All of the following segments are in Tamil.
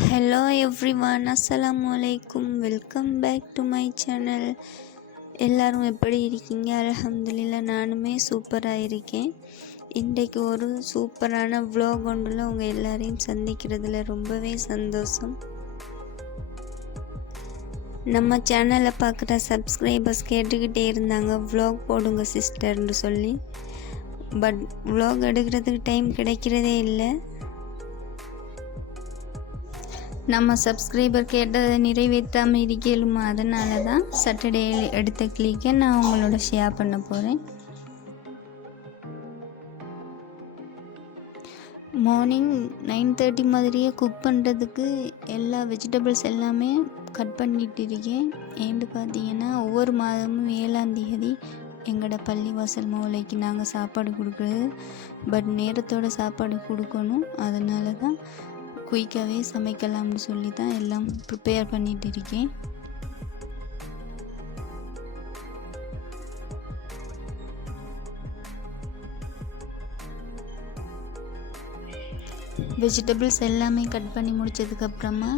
Hello everyone, Assalamu alaikum. Welcome back to my channel. எல்லாரும் எப்படி இருக்கீங்க? அல்ஹம்துலில்லாஹ் நானுமே சூப்பராக இருக்கேன். இன்றைக்கு ஒரு சூப்பரான vlog ஒன்றில் உங்கள் எல்லாரையும் சந்திக்கிறதுல ரொம்பவே சந்தோஷம். நம்ம சேனலை பார்க்குற சப்ஸ்கிரைபர்ஸ் கேட்டுக்கிட்டே இருந்தாங்க vlog போடுங்க சிஸ்டர்னு சொல்லி. பட் vlog எடுக்கிறதுக்கு டைம் கிடைக்கிறதே இல்லை. நம்ம சப்ஸ்கிரைபர் கேட்டதை நிறைவேற்றாமல் இருக்கலுமா, அதனால தான் சாட்டர்டே எடுத்த கிளிக்கை நான் உங்களோட ஷேர் பண்ண போகிறேன். மார்னிங் 9:30 மாதிரியே குக் பண்ணுறதுக்கு எல்லா வெஜிடபிள்ஸ் எல்லாமே கட் பண்ணிட்டு இருக்கேன். ஏன்னு பார்த்தீங்கன்னா ஒவ்வொரு மாதமும் 7ஆம் தேதி எங்களோட பள்ளிவாசல் மௌலைக்கு நாங்கள் சாப்பாடு கொடுக்குறது. பட் நேரத்தோட சாப்பாடு கொடுக்கணும், அதனால தான் குயிக்காகவே சமைக்கலாம்னு சொல்லி தான் எல்லாம் ப்ரிப்பேர் பண்ணிட்டு இருக்கேன். வெஜிடபிள்ஸ் எல்லாமே கட் பண்ணி முடித்ததுக்கப்புறமா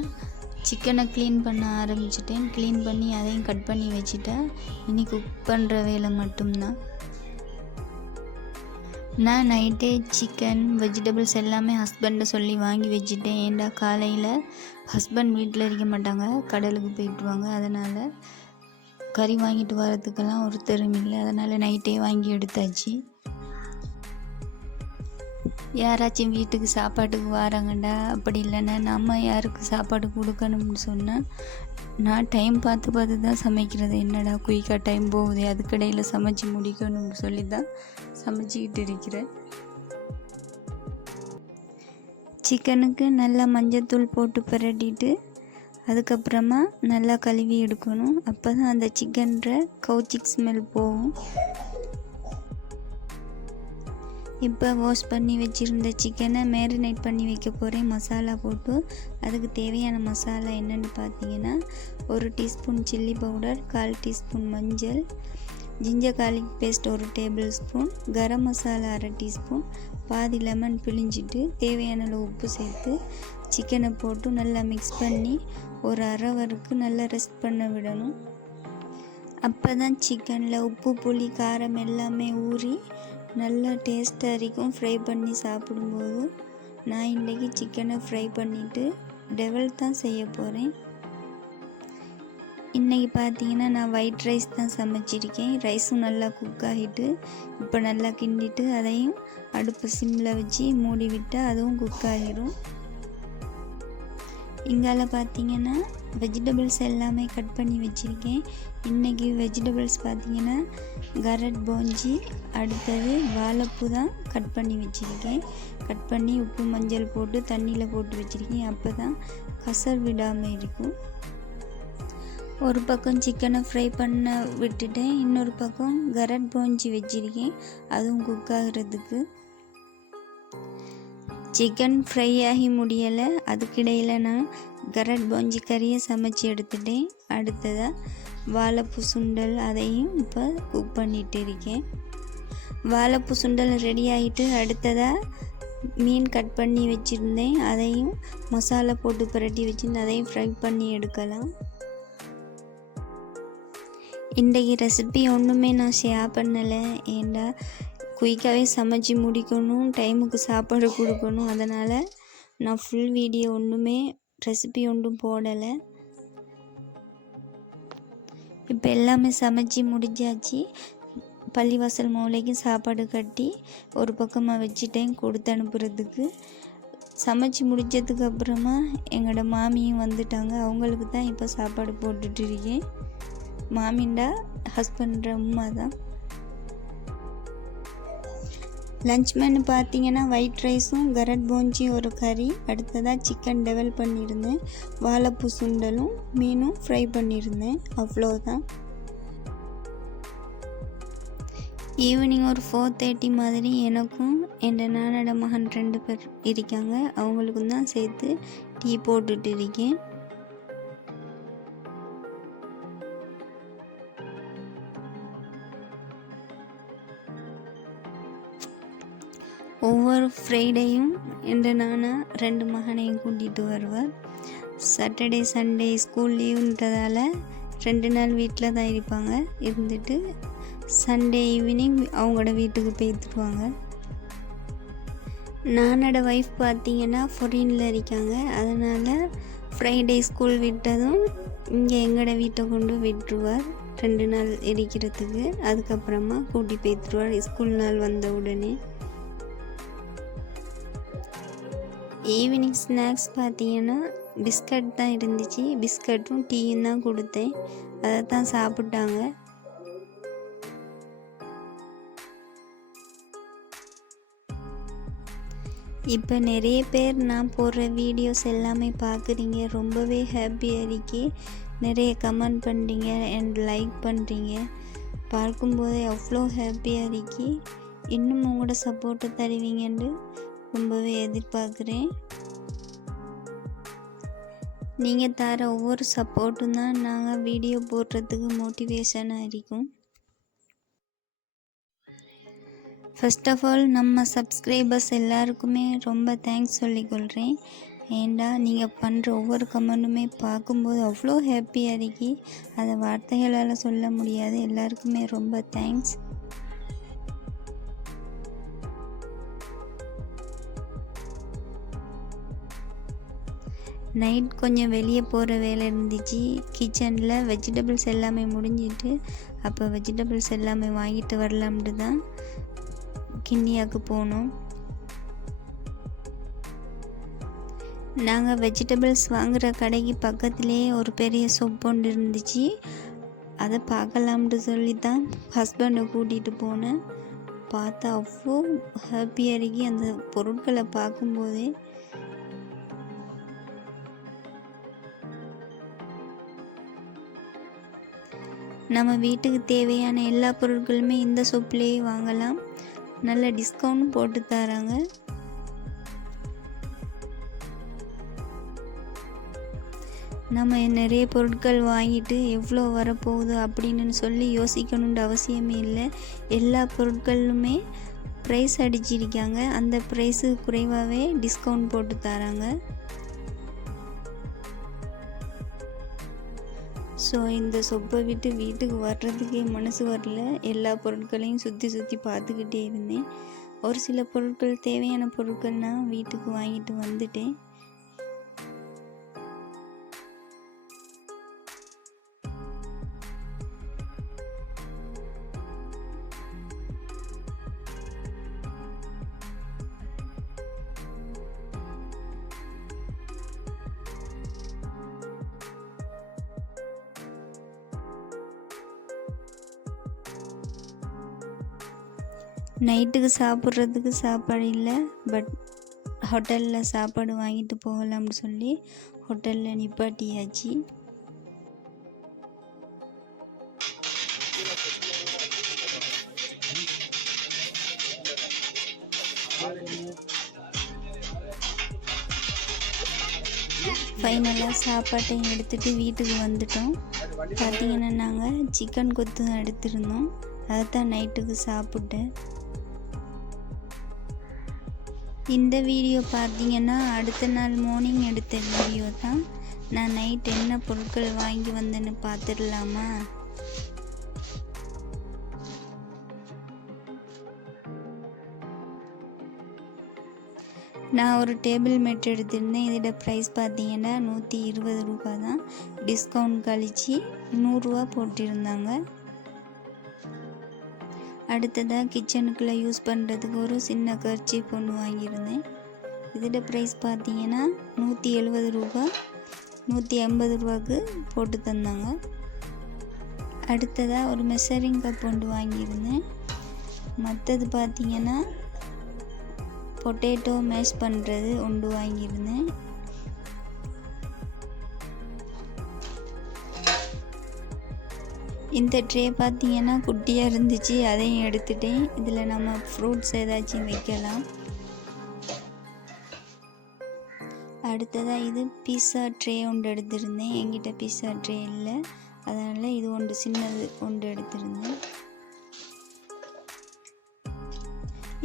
சிக்கனை க்ளீன் பண்ண ஆரம்பிச்சிட்டேன். க்ளீன் பண்ணி அதையும் கட் பண்ணி வச்சுட்டேன். இனி குக் பண்ணுற வேலை மட்டும்தான். நான் நைட்டே சிக்கன் வெஜிடபிள்ஸ் எல்லாமே ஹஸ்பண்டை சொல்லி வாங்கி வச்சுட்டேன். ஏண்டா காலையில் ஹஸ்பண்ட் வீட்டில் இருக்க மாட்டாங்க, கடலுக்கு போயிட்டுருவாங்க. அதனால் கறி வாங்கிட்டு வரதுக்கெல்லாம் ஒருத்தரும் இல்லை, அதனால் நைட்டே வாங்கி எடுத்தாச்சு. யாராச்சும் வீட்டுக்கு சாப்பாட்டுக்கு வராங்கண்டா, அப்படி இல்லைன்னா நம்ம யாருக்கு சாப்பாடு கொடுக்கணும்னு சொன்னால் நான் டைம் பார்த்து தான் சமைக்கிறது. என்னடா குயிக்காக டைம் போகுது, அதுக்கடையில் சமைச்சு முடிக்கணும்னு சொல்லி தான் சமைச்சிக்கிட்டு இருக்கிறேன். சிக்கனுக்கு நல்லா மஞ்சத்தூள் போட்டு பிரட்டிட்டு அதுக்கப்புறமா நல்லா கழுவி எடுக்கணும். அப்போ தான் அந்த சிக்கன்ற கவுச்சிக் ஸ்மெல் போகும். இப்போ வாஷ் பண்ணி வச்சுருந்த சிக்கனை மேரினேட் பண்ணி வைக்க போகிறேன் மசாலா போட்டு. அதுக்கு தேவையான மசாலா என்னென்னு பார்த்தீங்கன்னா 1 டீஸ்பூன் சில்லி பவுடர், 1/4 டீஸ்பூன் மஞ்சள், ginger garlic paste 1 tablespoon, garam masala 1/2 teaspoon, பாதி லெமன் பிழிஞ்சிட்டு தேவையான அளவு உப்பு சேர்த்து சிக்கனை போட்டு நல்லா மிக்ஸ் பண்ணி ஒரு 1/2 ஹவருக்கு நல்லா ரெஸ்ட் பண்ண விடணும். அப்போ தான் சிக்கனில் உப்பு புளி காரம் எல்லாமே ஊறி நல்லா டேஸ்ட்டாக இருக்கும். ஃப்ரை பண்ணி சாப்பிடும்போது நான் இன்றைக்கி சிக்கனை ஃப்ரை பண்ணிவிட்டு டெவல் தான் செய்ய போகிறேன். இன்றைக்கி பார்த்தீங்கன்னா நான் ஒயிட் ரைஸ் தான் சமைச்சிருக்கேன். ரைஸும் நல்லா குக் ஆகிட்டு இப்போ நல்லா கிண்டிட்டு அதையும் அடுப்பு சிம்மில் வச்சு மூடி விட்டால் அதுவும் குக் ஆகிடும். இங்கால பார்த்தீங்கன்னா வெஜிடபிள்ஸ் எல்லாமே கட் பண்ணி வச்சுருக்கேன். இன்றைக்கி வெஜிடபிள்ஸ் பார்த்தீங்கன்னா கரட் போஞ்சி, அடுத்தது வாழைப்பூ தான் கட் பண்ணி வச்சுருக்கேன். கட் பண்ணி உப்பு மஞ்சள் போட்டு தண்ணியில் போட்டு வச்சுருக்கேன். அப்போ தான் கசர் விடாமல் இருக்கும். ஒரு பக்கம் சிக்கனை ஃப்ரை பண்ண விட்டுட்டேன், இன்னொரு பக்கம் கரட் போஞ்சி வச்சுருக்கேன், அதுவும் குக் ஆகிறதுக்கு. சிக்கன் ஃப்ரை ஆகி முடியலை, அதுக்கிடையில் நான் கரட் போஞ்சி கறியை சமைச்சு எடுத்துட்டேன். அடுத்ததாக வாழைப்பூ சுண்டல் அதையும் இப்போ குக் பண்ணிகிட்டு இருக்கேன். வாழைப்பூ சுண்டல் ரெடி ஆகிட்டு அடுத்ததாக மீன் கட் பண்ணி வச்சுருந்தேன், அதையும் மசாலா போட்டு புரட்டி வச்சுருந்து அதையும் ஃப்ரை பண்ணி எடுக்கலாம். இன்றைக்கி ரெசிபி ஒன்றுமே நான் ஷேர் பண்ணலை, ஏண்டா குயிக்காகவே சமைச்சு முடிக்கணும், டைமுக்கு சாப்பாடு கொடுக்கணும். அதனால் நான் ஃபுல் வீடியோ ஒன்றுமே ரெசிபி ஒன்றும் போடலை. இப்போ எல்லாமே சமைச்சு முடிஞ்சாச்சு. பள்ளிவாசல் மூலைக்கு சாப்பாடு கட்டி ஒரு பக்கமாக வச்சுட்டேன் கொடுத்து அனுப்புறதுக்கு. சமைச்சு முடித்ததுக்கு அப்புறமா எங்களோட மாமியும் வந்துட்டாங்க. அவங்களுக்கு தான் இப்போ சாப்பாடு போட்டுட்டு இருக்கேன். மாமிண்டா ஹஸ்பண்ட் அம்மா தான். லன்ச் மெனு பார்த்தீங்கன்னா ஒயிட் ரைஸும் கரட் போஞ்சி ஒரு கறி, அடுத்ததாக சிக்கன் டெவல் பண்ணியிருந்தேன், வாழைப்பூ சுண்டலும் மீனும் ஃப்ரை பண்ணியிருந்தேன். அவ்வளோதான். ஈவினிங் ஒரு 4:30 மாதிரி எனக்கும் என் நானோட மகன் 2 பேர் இருக்காங்க, அவங்களுக்கும் தான் சேர்த்து டீ போட்டுட்டு இருக்கேன். ஒவ்வொரு ஃப்ரைடேயும் என்ற நானா 2 மகனையும் கூட்டிகிட்டு வருவார். சாட்டர்டே சண்டே ஸ்கூல் லீவுன்றதால 2 நாள் வீட்டில் தான் இருப்பாங்க. இருந்துட்டு சண்டே ஈவினிங் அவங்களோட வீட்டுக்கு போய்த்துடுவாங்க. நானோட ஒய்ஃப் பார்த்திங்கன்னா ஃபாரினில் இருக்காங்க. அதனால் ஃப்ரைடே ஸ்கூல் விட்டதும் இங்கே எங்களோட வீட்டை கொண்டு விட்டுருவார் 2 நாள் இருக்கிறதுக்கு. அதுக்கப்புறமா கூட்டி போய்த்துருவார் ஸ்கூல் நாள் வந்த உடனே. ஈவினிங் ஸ்நாக்ஸ் பார்த்திங்கன்னா பிஸ்கட் தான் இருந்துச்சு. பிஸ்கட்டும் டீயும் தான் கொடுத்தேன். அதை தான் சாப்பிட்டாங்க. இப்போ நிறைய பேர் நான் போடுற வீடியோஸ் எல்லாமே பார்க்குறீங்க. ரொம்பவே ஹாப்பியாக இருக்கி. நிறைய கமெண்ட் பண்ணுறீங்க அண்ட் லைக் பண்ணுறீங்க. பார்க்கும்போதே அவ்வளோ ஹாப்பியாக இருக்கி. இன்னும் உங்களோட சப்போர்ட்டை தருவீங்கன்னு ரொம்பவே எதிர்பார்க்குறேன். நீங்கள் தர ஒவ்வொரு சப்போர்ட்டும் தான் நாங்கள் வீடியோ போடுறதுக்கு மோட்டிவேஷனாக இருக்கும். ஃபர்ஸ்ட் ஆஃப் ஆல் நம்ம சப்ஸ்கிரைபர்ஸ் எல்லாருக்குமே ரொம்ப தேங்க்ஸ் சொல்லிக்கொள்கிறேன். ஏண்டா நீங்கள் பண்ணுற ஒவ்வொரு கமெண்ட்டுமே பார்க்கும்போது அவ்வளோ ஹாப்பியாக இருக்கி. அதை வார்த்தைகளால் சொல்ல முடியாது. எல்லாருக்குமே ரொம்ப தேங்க்ஸ். நைட் கொஞ்சம் வெளியே போகிற வேலை இருந்துச்சு. கிச்சனில் வெஜிடபிள்ஸ் எல்லாமே முடிஞ்சிட்டு அப்போ வெஜிடபிள்ஸ் எல்லாமே வாங்கிட்டு வரலாம்னு தான் கிண்ணியாவுக்கு போனோம். நாங்கள் வெஜிடபிள்ஸ் வாங்குகிற கடைக்கு பக்கத்துலேயே ஒரு பெரிய ஷாப் ஒன்று இருந்துச்சு. அதை பார்க்கலாம்னு சொல்லி தான் ஹஸ்பண்டை கூட்டிகிட்டு போனேன். பார்த்தா அவ்வளோ ஹாப்பியாக இருக்கி அந்த பொருட்களை பார்க்கும்போதே. நம்ம வீட்டுக்கு தேவையான எல்லா பொருட்களுமே இந்த ஷாப்லேயே வாங்கலாம். நல்ல டிஸ்கவுண்ட் போட்டு தராங்க. நம்ம நிறைய பொருட்கள் வாங்கிட்டு எவ்வளோ வரப்போகுது அப்படின்னு சொல்லி யோசிக்கணுன்ற அவசியமே இல்லை. எல்லா பொருட்களுமே ப்ரைஸ் அடிச்சிருக்காங்க. அந்த ப்ரைஸு குறைவாகவே டிஸ்கவுண்ட் போட்டு தராங்க. ஸோ இந்த ஷாப்பை விட்டு வீட்டுக்கு வர்றதுக்கே மனசு வரல. எல்லா பொருட்களையும் சுற்றி பார்த்துக்கிட்டே இருந்தேன். ஒரு சில பொருட்கள் தேவையான பொருட்கள் நான் வீட்டுக்கு வாங்கிட்டு வந்துட்டேன். நைட்டுக்கு சாப்பிட்றதுக்கு சாப்பாடு இல்லை. பட் ஹோட்டலில் சாப்பாடு வாங்கிட்டு போகலாம்னு சொல்லி ஹோட்டலில் நிப்பாட்டியாச்சு. ஃபைனலாக சாப்பாட்டையும் எடுத்துகிட்டு வீட்டுக்கு வந்துட்டோம். பார்த்திங்கன்னா நாங்கள் சிக்கன் கொத்து எடுத்திருந்தோம். அதை தான் நைட்டுக்கு சாப்பிட்டேன். இந்த வீடியோ பார்த்தீங்கன்னா அடுத்த நாள் மார்னிங் எடுத்த வீடியோ தான். நான் நைட் என்ன பொருட்கள் வாங்கி வந்தேன்னு பார்த்துடலாமா? நான் ஒரு டேபிள் மேட் எடுத்திருந்தேன். இதோட ப்ரைஸ் பார்த்தீங்கன்னா 120 ரூபா தான். டிஸ்கவுண்ட் கழித்து 100 ரூபா போட்டிருந்தாங்க. அடுத்ததாக கிச்சனுக்குள்ளே யூஸ் பண்ணுறதுக்கு ஒரு சின்ன கர்ச்சீப் ஒன்று வாங்கியிருந்தேன். இதோட ப்ரைஸ் பார்த்தீங்கன்னா 170 ரூபா, 150 ரூபாய்க்கு போட்டு தந்தாங்க. அடுத்ததாக ஒரு மெஷரிங் கப் ஒன்று வாங்கியிருந்தேன். மற்றது பார்த்தீங்கன்னா பொட்டேட்டோ மேஷ் பண்ணுறது ஒன்று வாங்கியிருந்தேன். இந்த ட்ரே பார்த்தீங்கன்னா குட்டியாக இருந்துச்சு, அதையும் எடுத்துட்டேன். இதில் நம்ம ஃப்ரூட்ஸ் ஏதாச்சும் வைக்கலாம். அடுத்ததாக இது பீஸா ட்ரே ஒன்று எடுத்திருந்தேன். என்கிட்ட பீஸா ட்ரே இல்லை, அதனால் இது ஒன்று சின்னது ஒன்று எடுத்திருந்தேன்.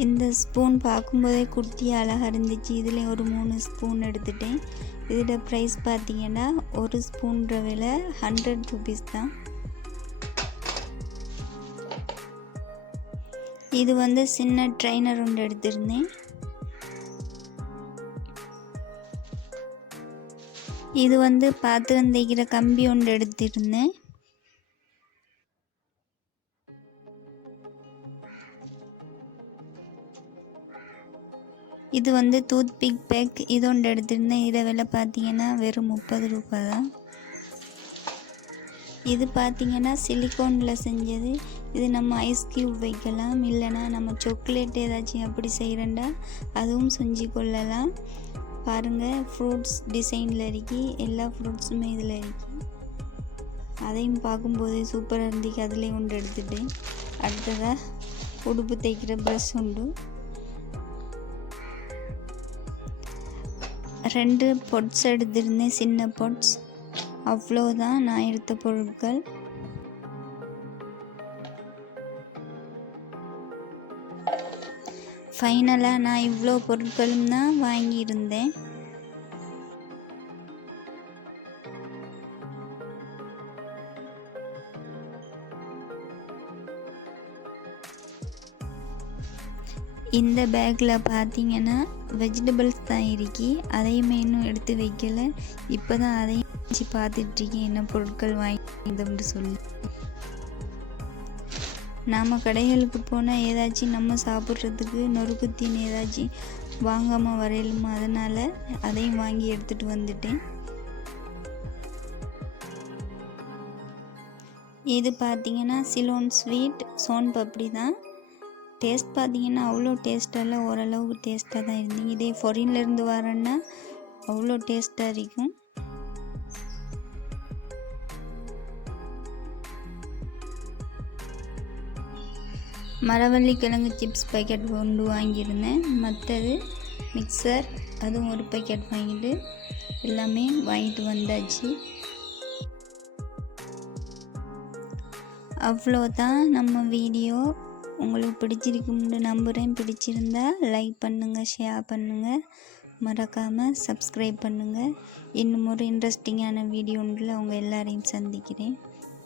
இந்த ஸ்பூன் பார்க்கும்போதே குட்டியாக அழகாக இருந்துச்சு. இதில் ஒரு 3 ஸ்பூன் எடுத்துட்டேன். இதோட ப்ரைஸ் பார்த்தீங்கன்னா ஒரு ஸ்பூன்ற விலை 100 ருபீஸ் தான். இது வந்து சின்ன ட்ரைனர் ஒன்று எடுத்திருந்தேன். இது வந்து பாத்திரம் தேய்க்கிற கம்பி ஒன்று எடுத்திருந்தேன். இது வந்து டூத் பிக் பேக் இது ஒன்று எடுத்திருந்தேன். இதை விலை பார்த்தீங்கன்னா வெறும் 30 ரூபாய் தான். இது பார்த்தீங்கன்னா சிலிக்கானில் செஞ்சது. இது நம்ம ஐஸ் க்யூப் வைக்கலாம், இல்லைனா நம்ம சாக்லேட் ஏதாச்சும் அப்படி செய்கிறேன்டா அதுவும் செஞ்சு கொள்ளலாம். பாருங்கள், ஃப்ரூட்ஸ் டிசைனில் இருக்கி, எல்லா ஃப்ரூட்ஸுமே இதில் இருக்கி. அதையும் பார்க்கும்போது சூப்பராக இருந்துச்சு. அதுலேயும் ஒன்று எடுத்துட்டேன். அடுத்ததாக உடுப்பு தைக்கிற ப்ரஷ் உண்டு. 2 பொட்ஸ் எடுத்திருந்தேன், சின்ன பொட்ஸ். அவ்வளோதான் நான் எடுத்த பொருட்கள். ஃபைனலாக நான் இவ்வளோ பொருட்களும் தான் வாங்கியிருந்தேன். இந்த பேக்கில் பார்த்தீங்கன்னா வெஜிடபிள்ஸ் தான் இருக்கி. அதையுமே இன்னும் எடுத்து வைக்கலை. இப்போ தான் அதையும் வச்சு பார்த்துட்ருக்கேன் என்ன பொருட்கள் வாங்கிட்டு சொல்லி. நாம் கடைகளுக்கு போனால் ஏதாச்சும் நம்ம சாப்பிட்றதுக்கு நொறுக்குத்தீன் ஏதாச்சும் வாங்காமல் வரையலுமா, அதனால் அதையும் வாங்கி எடுத்துகிட்டு வந்துட்டேன். இது பார்த்திங்கன்னா சிலோன் ஸ்வீட் சோன் பப்படி தான். டேஸ்ட் பார்த்திங்கன்னா அவ்வளோ டேஸ்ட்டாக ஓரளவுக்கு டேஸ்ட்டாக தான் இருந்தீங்க. இதே ஃபாரின்லேருந்து வரேன்னா அவ்வளோ டேஸ்ட்டாக இருக்கும். மரவள்ளி கிழங்கு சிப்ஸ் பேக்கெட் ஒன்று வாங்கியிருந்தேன். மற்றது மிக்சர் அதுவும் ஒரு பேக்கெட் வாங்கிட்டு எல்லாமே வாங்கிட்டு வந்தாச்சு. அவ்வளோதான் நம்ம வீடியோ. உங்களுக்கு பிடிச்சிருக்கும்னு நம்புகிறேன். பிடிச்சிருந்தா லைக் பண்ணுங்கள், ஷேர் பண்ணுங்கள், மறக்காமல் சப்ஸ்கிரைப் பண்ணுங்கள். இன்னும் ஒரு இன்ட்ரெஸ்டிங்கான வீடியோ ஒன்றில் உங்கள் எல்லாரையும் சந்திக்கிறேன்.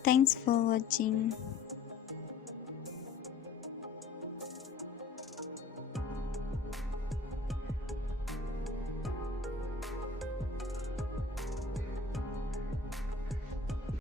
தேங்க்ஸ் ஃபார் வாட்சிங்.